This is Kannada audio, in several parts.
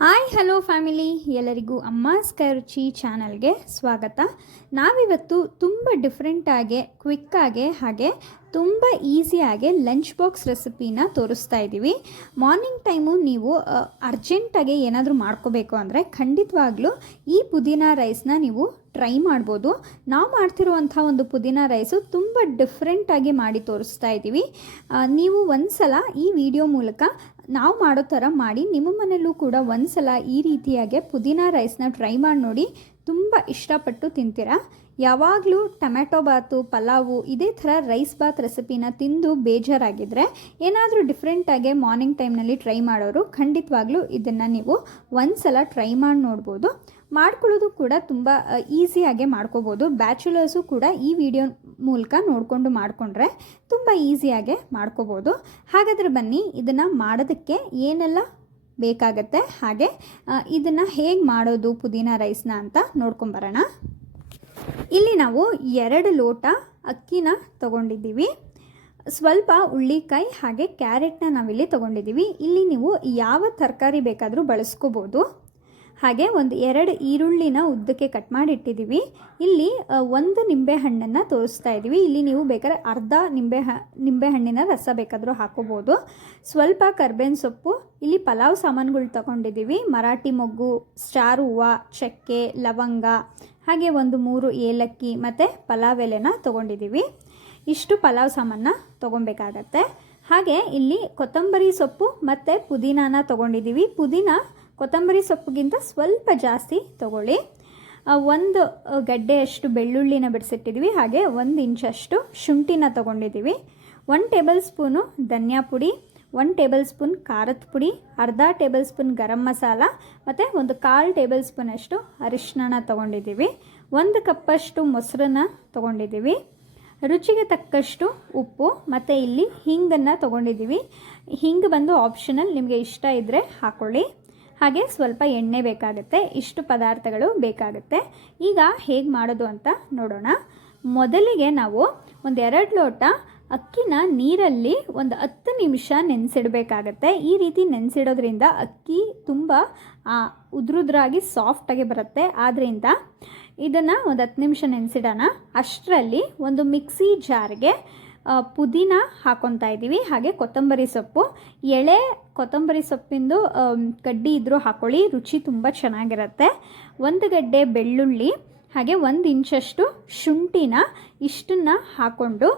ಹಾಯ್ ಹಲೋ ಫ್ಯಾಮಿಲಿ, ಎಲ್ಲರಿಗೂ ಅಮ್ಮಾಸ್ ಕೈ ರುಚಿ ಚಾನಲ್ಗೆ ಸ್ವಾಗತ. ನಾವಿವತ್ತು ತುಂಬ ಡಿಫ್ರೆಂಟಾಗಿ, ಕ್ವಿಕ್ಕಾಗಿ ಹಾಗೆ ತುಂಬ ಈಸಿಯಾಗಿ ಲಂಚ್ ಬಾಕ್ಸ್ ರೆಸಿಪಿನ ತೋರಿಸ್ತಾ ಇದ್ದೀವಿ. ಮಾರ್ನಿಂಗ್ ಟೈಮು ನೀವು ಅರ್ಜೆಂಟಾಗಿ ಏನಾದರೂ ಮಾಡ್ಕೋಬೇಕು ಅಂದರೆ ಖಂಡಿತವಾಗ್ಲೂ ಈ ಪುದೀನ ರೈಸ್ನ ನೀವು ಟ್ರೈ ಮಾಡ್ಬೋದು. ನಾವು ಮಾಡ್ತಿರುವಂಥ ಒಂದು ಪುದೀನ ರೈಸು ತುಂಬ ಡಿಫ್ರೆಂಟಾಗಿ ಮಾಡಿ ತೋರಿಸ್ತಾ ಇದ್ದೀವಿ. ನೀವು ಒಂದು ಸಲ ಈ ವಿಡಿಯೋ ಮೂಲಕ ನಾವು ಮಾಡೋ ಥರ ಮಾಡಿ ನಿಮ್ಮ ಮನೆಯಲ್ಲೂ ಕೂಡ ಒಂದು ಸಲ ಈ ರೀತಿಯಾಗಿ ಪುದೀನ ರೈಸ್ನ ಟ್ರೈ ಮಾಡಿ ನೋಡಿ, ತುಂಬ ಇಷ್ಟಪಟ್ಟು ತಿಂತೀರಾ. ಯಾವಾಗಲೂ ಟೊಮ್ಯಾಟೊ ಬಾತು, ಪಲಾವು ಇದೇ ಥರ ರೈಸ್ ಬಾತ್ ರೆಸಿಪಿನ ತಿಂದು ಬೇಜಾರಾಗಿದ್ದರೆ ಏನಾದರೂ ಡಿಫ್ರೆಂಟಾಗಿ ಮಾರ್ನಿಂಗ್ ಟೈಮ್ನಲ್ಲಿ ಟ್ರೈ ಮಾಡೋರು ಖಂಡಿತವಾಗ್ಲೂ ಇದನ್ನು ನೀವು ಒಂದು ಸಲ ಟ್ರೈ ಮಾಡಿ ನೋಡ್ಬೋದು. ಮಾಡ್ಕೊಳ್ಳೋದು ಕೂಡ ತುಂಬ ಈಸಿಯಾಗೆ ಮಾಡ್ಕೋಬೋದು. ಬ್ಯಾಚುಲರ್ಸು ಕೂಡ ಈ ವಿಡಿಯೋ ಮೂಲಕ ನೋಡಿಕೊಂಡು ಮಾಡಿಕೊಂಡ್ರೆ ತುಂಬ ಈಸಿಯಾಗೆ ಮಾಡ್ಕೋಬೋದು. ಹಾಗಾದರೆ ಬನ್ನಿ, ಇದನ್ನು ಮಾಡೋದಕ್ಕೆ ಏನೆಲ್ಲ ಬೇಕಾಗತ್ತೆ ಹಾಗೆ ಇದನ್ನು ಹೇಗೆ ಮಾಡೋದು ಪುದೀನ ರೈಸ್ನ ಅಂತ ನೋಡ್ಕೊಂಬರೋಣ. ಇಲ್ಲಿ ನಾವು 2 ಲೋಟ ಅಕ್ಕಿನ ತೊಗೊಂಡಿದ್ದೀವಿ. ಸ್ವಲ್ಪ ಉಳ್ಳಿಕಾಯಿ ಹಾಗೆ ಕ್ಯಾರೆಟ್ನ ನಾವಿಲ್ಲಿ ತೊಗೊಂಡಿದ್ದೀವಿ. ಇಲ್ಲಿ ನೀವು ಯಾವ ತರಕಾರಿ ಬೇಕಾದರೂ ಬಳಸ್ಕೋಬೋದು. ಹಾಗೆ 2 ಈರುಳ್ಳಿನ ಉದ್ದಕ್ಕೆ ಕಟ್ ಮಾಡಿ ಇಟ್ಟಿದ್ದೀವಿ. ಇಲ್ಲಿ 1 ನಿಂಬೆಹಣ್ಣನ್ನು ತೋರಿಸ್ತಾ ಇದ್ದೀವಿ. ಇಲ್ಲಿ ನೀವು ಬೇಕಾದ್ರೆ ಅರ್ಧ ನಿಂಬೆಹಣ್ಣಿನ ರಸ ಬೇಕಾದರೂ ಹಾಕೋಬೋದು. ಸ್ವಲ್ಪ ಕರ್ಬೇವಿನ ಸೊಪ್ಪು, ಇಲ್ಲಿ ಪಲಾವ್ ಸಾಮಾನುಗಳು ತೊಗೊಂಡಿದ್ದೀವಿ. ಮರಾಠಿ ಮೊಗ್ಗು, ಸ್ಟಾರ್ ಹೂವು, ಚಕ್ಕೆ, ಲವಂಗ, ಹಾಗೆ 3 ಏಲಕ್ಕಿ ಮತ್ತು ಪಲಾವ್ ಎಲೆನ ತೊಗೊಂಡಿದ್ದೀವಿ. ಇಷ್ಟು ಪಲಾವ್ ಸಾಮಾನ ತೊಗೊಬೇಕಾಗತ್ತೆ. ಹಾಗೆ ಇಲ್ಲಿ ಕೊತ್ತಂಬರಿ ಸೊಪ್ಪು ಮತ್ತು ಪುದೀನಾನ ತೊಗೊಂಡಿದ್ದೀವಿ. ಪುದೀನ ಕೊತ್ತಂಬರಿ ಸೊಪ್ಪಿಗಿಂತ ಸ್ವಲ್ಪ ಜಾಸ್ತಿ ತೊಗೊಳ್ಳಿ. 1 ಗಡ್ಡೆಯಷ್ಟು ಬೆಳ್ಳುಳ್ಳಿನ ಬಿಡಿಸಿಟ್ಟಿದ್ದೀವಿ. ಹಾಗೆ 1 ಇಂಚಷ್ಟು ಶುಂಠಿನ ತೊಗೊಂಡಿದ್ದೀವಿ. 1 ಟೇಬಲ್ ಸ್ಪೂನು ಧನಿಯಾ ಪುಡಿ, 1 ಟೇಬಲ್ ಸ್ಪೂನ್ ಖಾರದ ಪುಡಿ, ಅರ್ಧ ಟೇಬಲ್ ಸ್ಪೂನ್ ಗರಂ ಮಸಾಲ ಮತ್ತು 1/4 ಟೇಬಲ್ ಸ್ಪೂನಷ್ಟು ಅರಿಶಿನ ತೊಗೊಂಡಿದ್ದೀವಿ. 1 ಕಪ್ಪಷ್ಟು ಮೊಸರನ್ನ ತೊಗೊಂಡಿದ್ದೀವಿ. ರುಚಿಗೆ ತಕ್ಕಷ್ಟು ಉಪ್ಪು ಮತ್ತು ಇಲ್ಲಿ ಹಿಂಗನ್ನು ತೊಗೊಂಡಿದ್ದೀವಿ. ಹಿಂಗೆ ಬಂದು ಆಪ್ಷನಲ್, ನಿಮಗೆ ಇಷ್ಟ ಇದ್ದರೆ ಹಾಕ್ಕೊಳ್ಳಿ. ಹಾಗೆ ಸ್ವಲ್ಪ ಎಣ್ಣೆ ಬೇಕಾಗುತ್ತೆ. ಇಷ್ಟು ಪದಾರ್ಥಗಳು ಬೇಕಾಗುತ್ತೆ. ಈಗ ಹೇಗೆ ಮಾಡೋದು ಅಂತ ನೋಡೋಣ. ಮೊದಲಿಗೆ ನಾವು 2 ಲೋಟ ಅಕ್ಕಿನ ನೀರಲ್ಲಿ 10 ನಿಮಿಷ ನೆನೆಸಿಡಬೇಕಾಗತ್ತೆ. ಈ ರೀತಿ ನೆನೆಸಿಡೋದ್ರಿಂದ ಅಕ್ಕಿ ತುಂಬ ಉದ್ರುದ್ರಾಗಿ ಸಾಫ್ಟಾಗಿ ಬರುತ್ತೆ. ಆದ್ದರಿಂದ ಇದನ್ನು 10 ನಿಮಿಷ ನೆನೆಸಿಡೋಣ. ಅಷ್ಟರಲ್ಲಿ ಒಂದು ಮಿಕ್ಸಿ ಜಾರ್ಗೆ ಪುದೀನ ಹಾಕ್ಕೊತಾ ಇದ್ದೀವಿ. ಹಾಗೆ ಕೊತ್ತಂಬರಿ ಸೊಪ್ಪು, ಎಳೆ ಕೊತ್ತಂಬರಿ ಸೊಪ್ಪಿಂದು ಕಡ್ಡಿ ಇದ್ದರೂ ಹಾಕ್ಕೊಳ್ಳಿ, ರುಚಿ ತುಂಬ ಚೆನ್ನಾಗಿರುತ್ತೆ. 1 ಗಡ್ಡೆ ಬೆಳ್ಳುಳ್ಳಿ, ಹಾಗೆ 1 ಇಂಚಷ್ಟು ಶುಂಠಿನ ಇಷ್ಟನ್ನು ಹಾಕ್ಕೊಂಡು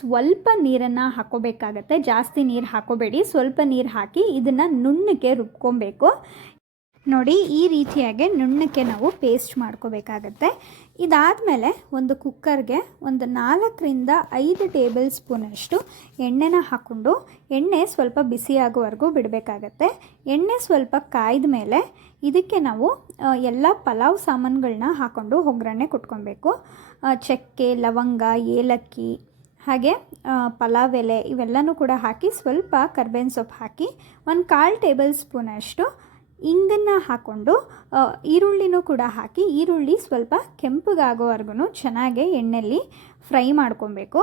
ಸ್ವಲ್ಪ ನೀರನ್ನು ಹಾಕ್ಕೋಬೇಕಾಗತ್ತೆ. ಜಾಸ್ತಿ ನೀರು ಹಾಕ್ಕೋಬೇಡಿ, ಸ್ವಲ್ಪ ನೀರು ಹಾಕಿ ಇದನ್ನು ನುಣ್ಣಗೆ ರುಬ್ಕೊಬೇಕು. ನೋಡಿ, ಈ ರೀತಿಯಾಗಿ ನುಣ್ಣಕ್ಕೆ ನಾವು ಪೇಸ್ಟ್ ಮಾಡ್ಕೋಬೇಕಾಗತ್ತೆ. ಇದಾದಮೇಲೆ ಒಂದು ಕುಕ್ಕರ್ಗೆ 4ರಿಂದ 5 ಟೇಬಲ್ ಸ್ಪೂನಷ್ಟು ಎಣ್ಣೆನ ಹಾಕ್ಕೊಂಡು ಎಣ್ಣೆ ಸ್ವಲ್ಪ ಬಿಸಿಯಾಗೋವರೆಗೂ ಬಿಡಬೇಕಾಗತ್ತೆ. ಎಣ್ಣೆ ಸ್ವಲ್ಪ ಕಾಯ್ದ ಮೇಲೆ ಇದಕ್ಕೆ ನಾವು ಎಲ್ಲ ಪಲಾವ್ ಸಾಮಾನುಗಳನ್ನ ಹಾಕ್ಕೊಂಡು ಒಗ್ಗರಣೆ ಕೊಟ್ಕೊಬೇಕು. ಚಕ್ಕೆ, ಲವಂಗ, ಏಲಕ್ಕಿ, ಹಾಗೆ ಪಲಾವ್ ಎಲೆ ಇವೆಲ್ಲನೂ ಕೂಡ ಹಾಕಿ, ಸ್ವಲ್ಪ ಕರ್ಬೇವಿನ ಸೊಪ್ಪು ಹಾಕಿ 1/4 ಟೇಬಲ್ ಸ್ಪೂನಷ್ಟು ಇಂಗನ್ನು ಹಾಕ್ಕೊಂಡು ಈರುಳ್ಳಿನೂ ಕೂಡ ಹಾಕಿ, ಈರುಳ್ಳಿ ಸ್ವಲ್ಪ ಕೆಂಪಗಾಗೋವರೆಗೂ ಚೆನ್ನಾಗಿ ಎಣ್ಣೆಯಲ್ಲಿ ಫ್ರೈ ಮಾಡ್ಕೊಬೇಕು.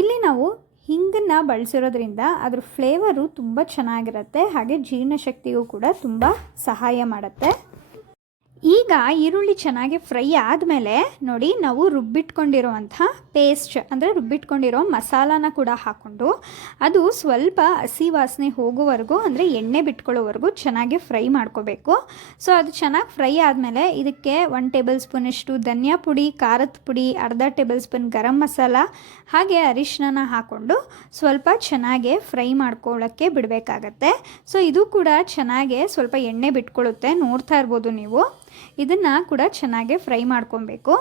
ಇಲ್ಲಿ ನಾವು ಹಿಂಗನ್ನು ಬಳಸಿರೋದ್ರಿಂದ ಅದ್ರ ಫ್ಲೇವರು ತುಂಬ ಚೆನ್ನಾಗಿರುತ್ತೆ. ಹಾಗೆ ಜೀರ್ಣಶಕ್ತಿಗೂ ಕೂಡ ತುಂಬ ಸಹಾಯ ಮಾಡುತ್ತೆ. ಈಗ ಈರುಳ್ಳಿ ಚೆನ್ನಾಗಿ ಫ್ರೈ ಆದಮೇಲೆ ನೋಡಿ, ನಾವು ರುಬ್ಬಿಟ್ಕೊಂಡಿರೋವಂಥ ಪೇಸ್ಟ್ ಅಂದರೆ ರುಬ್ಬಿಟ್ಕೊಂಡಿರೋ ಮಸಾಲಾನ ಕೂಡ ಹಾಕ್ಕೊಂಡು ಅದು ಸ್ವಲ್ಪ ಹಸಿ ವಾಸನೆ ಹೋಗೋವರೆಗೂ, ಅಂದರೆ ಎಣ್ಣೆ ಬಿಟ್ಕೊಳ್ಳೋವರೆಗೂ ಚೆನ್ನಾಗಿ ಫ್ರೈ ಮಾಡ್ಕೋಬೇಕು. ಸೊ ಅದು ಚೆನ್ನಾಗಿ ಫ್ರೈ ಆದಮೇಲೆ ಇದಕ್ಕೆ 1 ಟೇಬಲ್ ಸ್ಪೂನಷ್ಟು ಧನಿಯಾ ಪುಡಿ, ಖಾರದ ಪುಡಿ, ಅರ್ಧ ಟೇಬಲ್ ಸ್ಪೂನ್ ಗರಂ ಮಸಾಲ ಹಾಗೆ ಅರಿಶಿನ ಹಾಕ್ಕೊಂಡು ಸ್ವಲ್ಪ ಚೆನ್ನಾಗಿ ಫ್ರೈ ಮಾಡ್ಕೊಳ್ಳೋಕ್ಕೆ ಬಿಡಬೇಕಾಗತ್ತೆ. ಸೊ ಇದು ಕೂಡ ಚೆನ್ನಾಗಿ ಸ್ವಲ್ಪ ಎಣ್ಣೆ ಬಿಟ್ಕೊಳ್ಳುತ್ತೆ, ನೋಡ್ತಾ ಇರ್ಬೋದು ನೀವು. ಇದನ್ನು ಕೂಡ ಚೆನ್ನಾಗಿ ಫ್ರೈ ಮಾಡ್ಕೊಬೇಕು.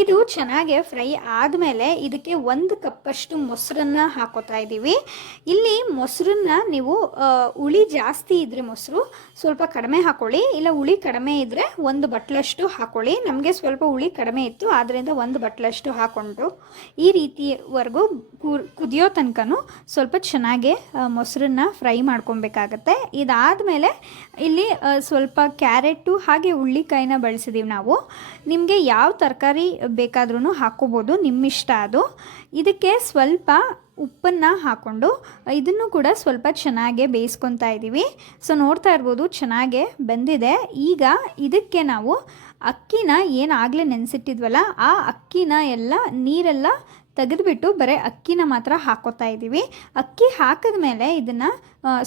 ಇದು ಚೆನ್ನಾಗಿ ಫ್ರೈ ಆದಮೇಲೆ ಇದಕ್ಕೆ 1 ಕಪ್ಪಷ್ಟು ಮೊಸರನ್ನ ಹಾಕೋತಾ ಇದ್ದೀವಿ. ಇಲ್ಲಿ ಮೊಸರನ್ನ ನೀವು ಹುಳಿ ಜಾಸ್ತಿ ಇದ್ದರೆ ಮೊಸರು ಸ್ವಲ್ಪ ಕಡಿಮೆ ಹಾಕ್ಕೊಳ್ಳಿ, ಇಲ್ಲ ಹುಳಿ ಕಡಿಮೆ ಇದ್ದರೆ 1 ಬಟ್ಲಷ್ಟು ಹಾಕ್ಕೊಳ್ಳಿ. ನಮಗೆ ಸ್ವಲ್ಪ ಹುಳಿ ಕಡಿಮೆ ಇತ್ತು, ಆದ್ದರಿಂದ 1 ಬಟ್ಲಷ್ಟು ಹಾಕ್ಕೊಂಡು ಈ ರೀತಿವರೆಗೂ ಕುದಿಯೋ ತನಕನೂ ಸ್ವಲ್ಪ ಚೆನ್ನಾಗಿ ಮೊಸರನ್ನ ಫ್ರೈ ಮಾಡ್ಕೊಬೇಕಾಗತ್ತೆ. ಇದಾದಮೇಲೆ ಇಲ್ಲಿ ಸ್ವಲ್ಪ ಕ್ಯಾರೆಟು ಹಾಗೆ ಹುಳ್ಳಿಕಾಯಿನ ಬಳಸಿದ್ದೀವಿ ನಾವು. ನಿಮಗೆ ಯಾವ ತರಕಾರಿ ಬೇಕಾದ್ರೂ ಹಾಕ್ಕೋಬೋದು, ನಿಮ್ಮಿಷ್ಟ ಅದು. ಇದಕ್ಕೆ ಸ್ವಲ್ಪ ಉಪ್ಪನ್ನು ಹಾಕ್ಕೊಂಡು ಇದನ್ನು ಕೂಡ ಸ್ವಲ್ಪ ಚೆನ್ನಾಗೆ ಬೇಯಿಸ್ಕೊತಾ ಇದ್ದೀವಿ. ಸೊ ನೋಡ್ತಾ ಇರ್ಬೋದು ಚೆನ್ನಾಗೆ ಬೆಂದಿದೆ. ಈಗ ಇದಕ್ಕೆ ನಾವು ಅಕ್ಕಿನ ಏನಾಗಲೇ ನೆನೆಸಿಟ್ಟಿದ್ವಲ್ಲ ಆ ಅಕ್ಕಿನ ಎಲ್ಲ ನೀರೆಲ್ಲ ತೆಗೆದುಬಿಟ್ಟು ಬರೀ ಅಕ್ಕಿನ ಮಾತ್ರ ಹಾಕ್ಕೋತಾ ಇದ್ದೀವಿ. ಅಕ್ಕಿ ಹಾಕಿದ ಮೇಲೆ ಇದನ್ನು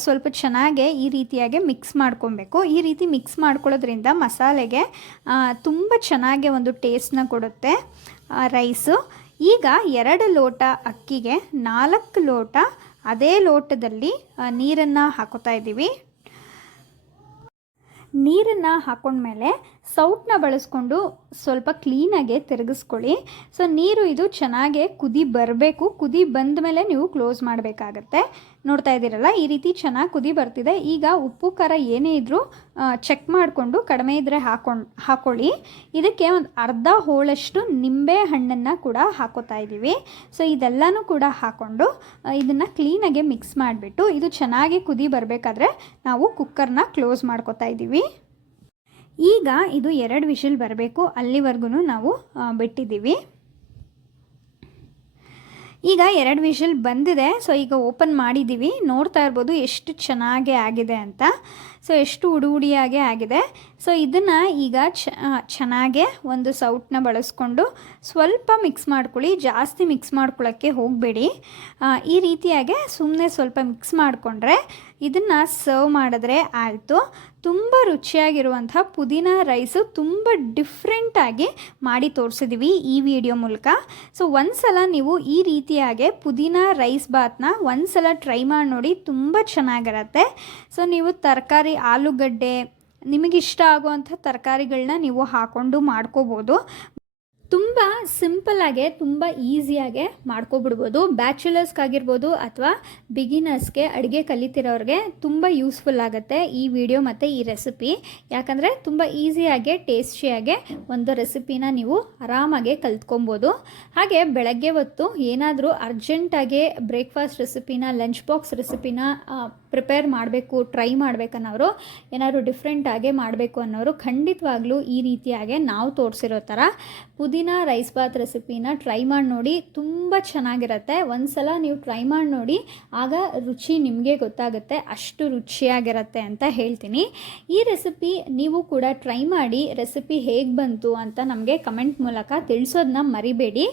ಸ್ವಲ್ಪ ಚೆನ್ನಾಗೆ ಈ ರೀತಿಯಾಗಿ ಮಿಕ್ಸ್ ಮಾಡ್ಕೊಬೇಕು. ಈ ರೀತಿ ಮಿಕ್ಸ್ ಮಾಡ್ಕೊಳ್ಳೋದ್ರಿಂದ ಮಸಾಲೆಗೆ ತುಂಬ ಚೆನ್ನಾಗಿ ಒಂದು ಟೇಸ್ಟ್ನ ಕೊಡುತ್ತೆ ರೈಸು. ಈಗ 2 ಲೋಟ ಅಕ್ಕಿಗೆ 4 ಲೋಟ ಅದೇ ಲೋಟದಲ್ಲಿ ನೀರನ್ನು ಹಾಕೋತಾ ಇದ್ದೀವಿ. ನೀರನ್ನು ಹಾಕೊಂಡ್ಮೇಲೆ ಸೌಟನ್ನ ಬಳಸ್ಕೊಂಡು ಸ್ವಲ್ಪ ಕ್ಲೀನಾಗೆ ತಿರುಗಿಸ್ಕೊಳ್ಳಿ. ಸೊ ನೀರು ಇದು ಚೆನ್ನಾಗೆ ಕುದಿ ಬರಬೇಕು. ಕುದಿ ಬಂದ ಮೇಲೆ ನೀವು ಕ್ಲೋಸ್ ಮಾಡಬೇಕಾಗತ್ತೆ. ನೋಡ್ತಾ ಇದ್ದೀರಲ್ಲ, ಈ ರೀತಿ ಚೆನ್ನಾಗಿ ಕುದಿ ಬರ್ತಿದೆ. ಈಗ ಉಪ್ಪು ಖಾರ ಏನೇ ಇದ್ದರೂ ಚೆಕ್ ಮಾಡಿಕೊಂಡು ಕಡಿಮೆ ಇದ್ದರೆ ಹಾಕ್ಕೊಳ್ಳಿ. ಇದಕ್ಕೆ ಒಂದು ಅರ್ಧ ಹೋಳಷ್ಟು ನಿಂಬೆ ಹಣ್ಣನ್ನು ಕೂಡ ಹಾಕೋತಾ ಇದ್ದೀವಿ. ಸೊ ಇದೆಲ್ಲನೂ ಕೂಡ ಹಾಕ್ಕೊಂಡು ಇದನ್ನು ಕ್ಲೀನಾಗೆ ಮಿಕ್ಸ್ ಮಾಡಿಬಿಟ್ಟು ಇದು ಚೆನ್ನಾಗಿ ಕುದಿ ಬರಬೇಕಾದ್ರೆ ನಾವು ಕುಕ್ಕರ್ನ ಕ್ಲೋಸ್ ಮಾಡ್ಕೋತಾ ಇದ್ದೀವಿ. ಈಗ ಇದು 2 ವಿಷಲ್ ಬರಬೇಕು, ಅಲ್ಲಿವರೆಗೂ ನಾವು ಬಿಟ್ಟಿದ್ದೀವಿ. ಈಗ 2 ವಿಷಲ್ ಬಂದಿದೆ. ಸೊ ಈಗ ಓಪನ್ ಮಾಡಿದ್ದೀವಿ. ನೋಡ್ತಾ ಇರ್ಬೋದು ಎಷ್ಟು ಚೆನ್ನಾಗಿ ಆಗಿದೆ ಅಂತ. ಸೊ ಎಷ್ಟು ಉಡಿಯಾಗೆ ಆಗಿದೆ. ಸೊ ಇದನ್ನು ಈಗ ಚೆನ್ನಾಗೆ ಒಂದು ಸೌಟನ್ನ ಬಳಸ್ಕೊಂಡು ಸ್ವಲ್ಪ ಮಿಕ್ಸ್ ಮಾಡ್ಕೊಳ್ಳಿ. ಜಾಸ್ತಿ ಮಿಕ್ಸ್ ಮಾಡ್ಕೊಳ್ಳೋಕ್ಕೆ ಹೋಗಬೇಡಿ. ಈ ರೀತಿಯಾಗಿ ಸುಮ್ಮನೆ ಸ್ವಲ್ಪ ಮಿಕ್ಸ್ ಮಾಡಿಕೊಂಡ್ರೆ ಇದನ್ನು ಸರ್ವ್ ಮಾಡಿದ್ರೆ ಆಯಿತು. ತುಂಬ ರುಚಿಯಾಗಿರುವಂಥ ಪುದೀನ ರೈಸು ತುಂಬ ಡಿಫ್ರೆಂಟಾಗಿ ಮಾಡಿ ತೋರಿಸಿದ್ದೀವಿ ಈ ವಿಡಿಯೋ ಮೂಲಕ. ಸೊ ಒಂದ್ಸಲ ನೀವು ಈ ರೀತಿಯಾಗಿ ಪುದೀನ ರೈಸ್ ಬಾತ್ನ ಒಂದ್ಸಲ ಟ್ರೈ ಮಾಡಿ ನೋಡಿ, ತುಂಬ ಚೆನ್ನಾಗಿರುತ್ತೆ. ಸೊ ನೀವು ತರಕಾರಿ, ಆಲೂಗಡ್ಡೆ, ನಿಮಗಿಷ್ಟ ಆಗುವಂಥ ತರಕಾರಿಗಳನ್ನ ನೀವು ಹಾಕ್ಕೊಂಡು ಮಾಡ್ಕೋಬೋದು. ತುಂಬ ಸಿಂಪಲ್ಲಾಗೆ ತುಂಬ ಈಸಿಯಾಗೆ ಮಾಡ್ಕೊಬಿಡ್ಬೋದು. ಬ್ಯಾಚುಲರ್ಸ್ಗಾಗಿರ್ಬೋದು ಅಥವಾ ಬಿಗಿನರ್ಸ್ಗೆ, ಅಡುಗೆ ಕಲಿತಿರೋರಿಗೆ ತುಂಬ ಯೂಸ್ಫುಲ್ ಆಗುತ್ತೆ ಈ ವಿಡಿಯೋ ಮತ್ತು ಈ ರೆಸಿಪಿ. ಯಾಕಂದರೆ ತುಂಬ ಈಸಿಯಾಗೆ ಟೇಸ್ಟಿಯಾಗೆ ಒಂದು ರೆಸಿಪಿನ ನೀವು ಆರಾಮಾಗೆ ಕಲ್ತ್ಕೊಬೋದು. ಹಾಗೆ ಬೆಳಗ್ಗೆ ಹೊತ್ತು ಏನಾದರೂ ಅರ್ಜೆಂಟಾಗಿ ಬ್ರೇಕ್ಫಾಸ್ಟ್ ರೆಸಿಪಿನ, ಲಂಚ್ ಬಾಕ್ಸ್ ರೆಸಿಪಿನ ಪ್ರಿಪೇರ್ ಮಾಡಬೇಕು, ಟ್ರೈ ಮಾಡಬೇಕನ್ನೋರು, ಏನಾದರೂ ಡಿಫ್ರೆಂಟಾಗೆ ಮಾಡಬೇಕು ಅನ್ನೋರು ಖಂಡಿತವಾಗ್ಲೂ ಈ ರೀತಿಯಾಗೆ ನಾವು ತೋರಿಸಿರೋ ಥರ ಪುದೀನ ರೈಸ್ ಬಾತ್ ರೆಸಿಪಿನ ಟ್ರೈ ಮಾಡಿ ನೋಡಿ. ತುಂಬ ಚೆನ್ನಾಗಿರುತ್ತೆ. ಒಂದ್ಸಲ ನೀವು ಟ್ರೈ ಮಾಡಿ ನೋಡಿ, ಆಗ ರುಚಿ ನಿಮಗೆ ಗೊತ್ತಾಗುತ್ತೆ, ಅಷ್ಟು ರುಚಿಯಾಗಿರುತ್ತೆ ಅಂತ ಹೇಳ್ತೀನಿ. ಈ ರೆಸಿಪಿ ನೀವು ಕೂಡ ಟ್ರೈ ಮಾಡಿ, ರೆಸಿಪಿ ಹೇಗೆ ಬಂತು ಅಂತ ನಮಗೆ ಕಮೆಂಟ್ ಮೂಲಕ ತಿಳಿಸೋದನ್ನ ಮರಿಬೇಡಿ.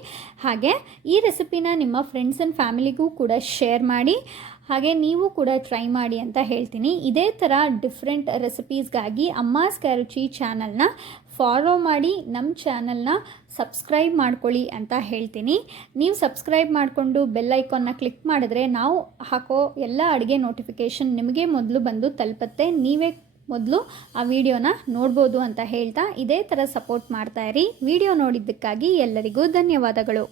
ಹಾಗೆ ಈ ರೆಸಿಪಿನ ನಿಮ್ಮ ಫ್ರೆಂಡ್ಸ್ ಆ್ಯಂಡ್ ಫ್ಯಾಮಿಲಿಗೂ ಕೂಡ ಶೇರ್ ಮಾಡಿ. ಹಾಗೆ ನೀವು ಕೂಡ ಟ್ರೈ ಮಾಡಿ ಅಂತ ಹೇಳ್ತೀನಿ. ಇದೇ ಥರ ಡಿಫ್ರೆಂಟ್ ರೆಸಿಪೀಸ್ಗಾಗಿ ಅಮ್ಮಾಸ್ ಕೈರುಚಿ ಚಾನಲ್ನ ಫಾಲೋ ಮಾಡಿ, ನಮ್ಮ ಚಾನಲ್ನ ಸಬ್ಸ್ಕ್ರೈಬ್ ಮಾಡ್ಕೊಳ್ಳಿ ಅಂತ ಹೇಳ್ತೀನಿ. ನೀವು ಸಬ್ಸ್ಕ್ರೈಬ್ ಮಾಡಿಕೊಂಡು ಬೆಲ್ ಐಕಾನ್ನ ಕ್ಲಿಕ್ ಮಾಡಿದ್ರೆ ನಾವು ಹಾಕೋ ಎಲ್ಲ ಅಡುಗೆ ನೋಟಿಫಿಕೇಷನ್ ನಿಮಗೆ ಮೊದಲು ಬಂದು ತಲುಪುತ್ತೆ. ನೀವೇ ಮೊದಲು ಆ ವಿಡಿಯೋನ ನೋಡ್ಬೋದು ಅಂತ ಹೇಳ್ತಾ ಇದೇ ಥರ ಸಪೋರ್ಟ್ ಮಾಡ್ತಾಯಿರಿ. ವಿಡಿಯೋ ನೋಡಿದ್ದಕ್ಕಾಗಿ ಎಲ್ಲರಿಗೂ ಧನ್ಯವಾದಗಳು.